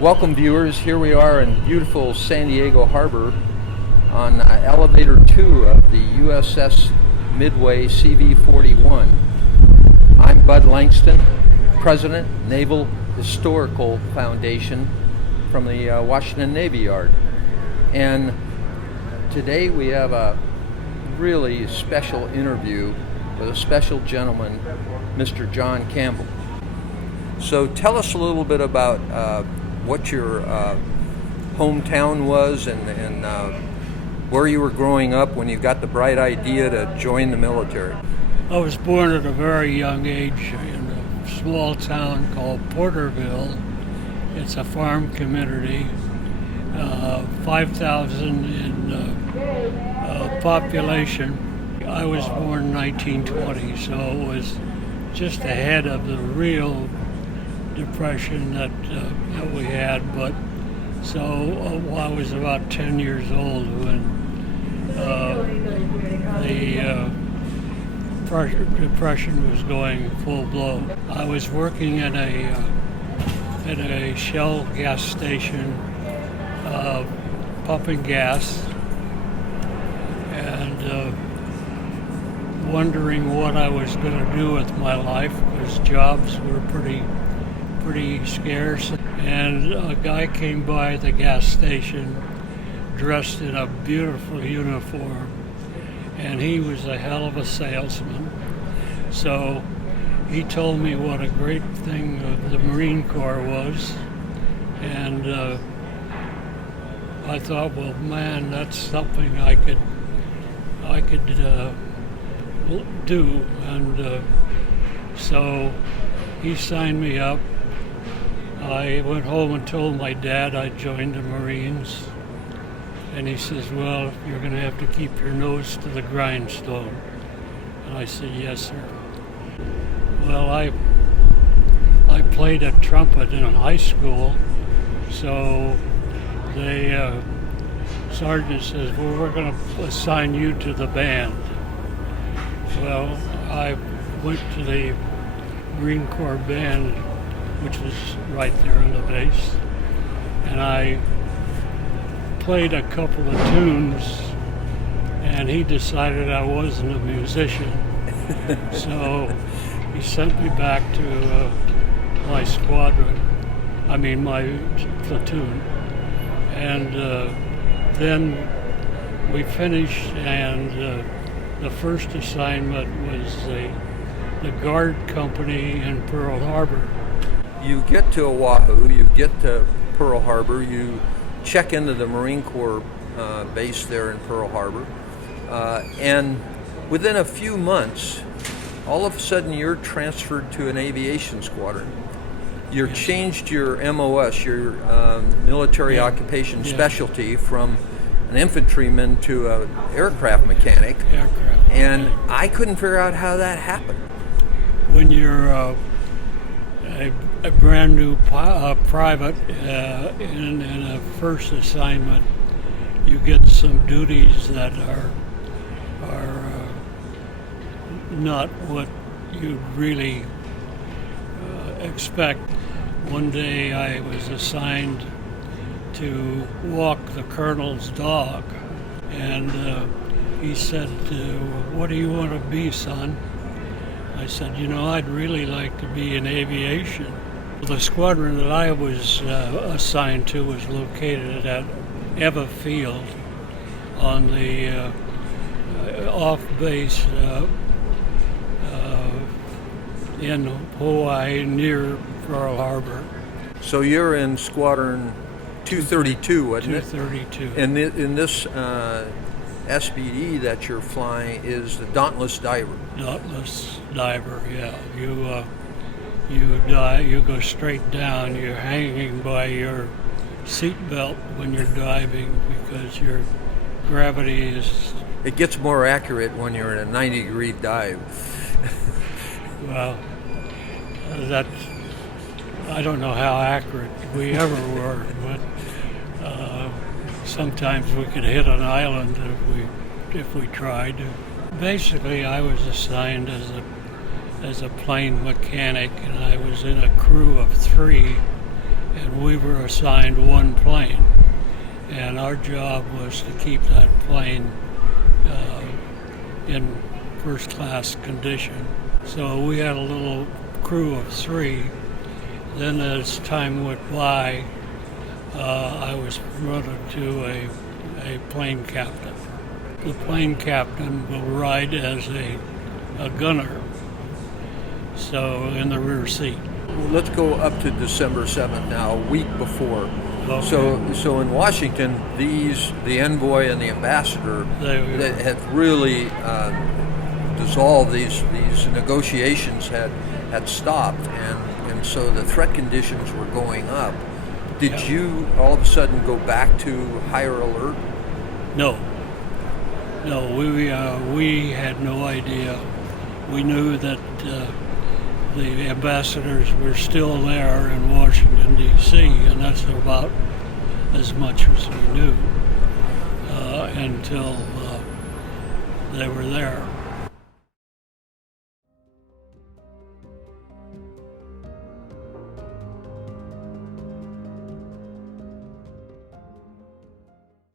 Welcome viewers, here we are in beautiful San Diego Harbor on elevator 2 of the USS Midway CV-41. I'm Bud Langston, President, Naval Historical Foundation from the Washington Navy Yard. And today we have a really special interview with a special gentleman, Mr. John Campbell. So tell us a little bit about what your hometown was and where you were growing up when you got the bright idea to join the military. I was born at a very young age in a small town called Porterville. It's a farm community, 5,000 in population. I was born in 1920, so it was just ahead of the real depression that we had. But so I was about 10 years old when the depression was going full blow. I was working at a Shell gas station, pumping gas, and wondering what I was going to do with my life, because jobs were pretty scarce. And a guy came by the gas station dressed in a beautiful uniform, and he was a hell of a salesman. So he told me what a great thing the Marine Corps was, and I thought, well, man, that's something I could do. And so he signed me up. I went home and told my dad I joined the Marines, and he says, well, you're going to have to keep your nose to the grindstone. And I said, yes, sir. Well, I played a trumpet in high school, so the sergeant says, well, we're going to assign you to the band. Well, I went to the Marine Corps band, which was right there on the base, and I played a couple of tunes, and he decided I wasn't a musician. So he sent me back to my squadron, my platoon, and then we finished, and the first assignment was the guard company in Pearl Harbor. You get to Oahu, you get to Pearl Harbor, you check into the Marine Corps base there in Pearl Harbor, and within a few months, all of a sudden you're transferred to an aviation squadron. You're changed your MOS, your military occupation specialty, from an infantryman to an aircraft mechanic. And I couldn't figure out how that happened. When you're a brand new private in a first assignment, you get some duties that are not what you'd really expect. One day I was assigned to walk the colonel's dog, and he said, what do you want to be, son? I said, I'd really like to be in aviation. The squadron that I was assigned to was located at Eva Field on the off-base in Hawaii near Pearl Harbor. So you're in Squadron 232, wasn't it? 232. And in this SBD that you're flying is the Dauntless Diver. Dauntless Diver, yeah. You go straight down. You're hanging by your seat belt when you're diving because your gravity is... It gets more accurate when you're in a 90-degree dive. Well, I don't know how accurate we ever were, but sometimes we could hit an island if we tried. Basically, I was assigned as a plane mechanic, and I was in a crew of 3, and we were assigned one plane, and our job was to keep that plane in first-class condition. So we had a little crew of 3. Then as time went by, I was promoted to a plane captain. The plane captain will ride as a gunner, so in the rear seat. Let's go up to December 7th now, a week before. Okay. So in Washington, the envoy and the ambassador that had really dissolved. These negotiations had stopped, and so the threat conditions were going up. Did you all of a sudden go back to higher alert? No, we had no idea. We knew that the ambassadors were still there in Washington, D.C., and that's about as much as we knew until they were there.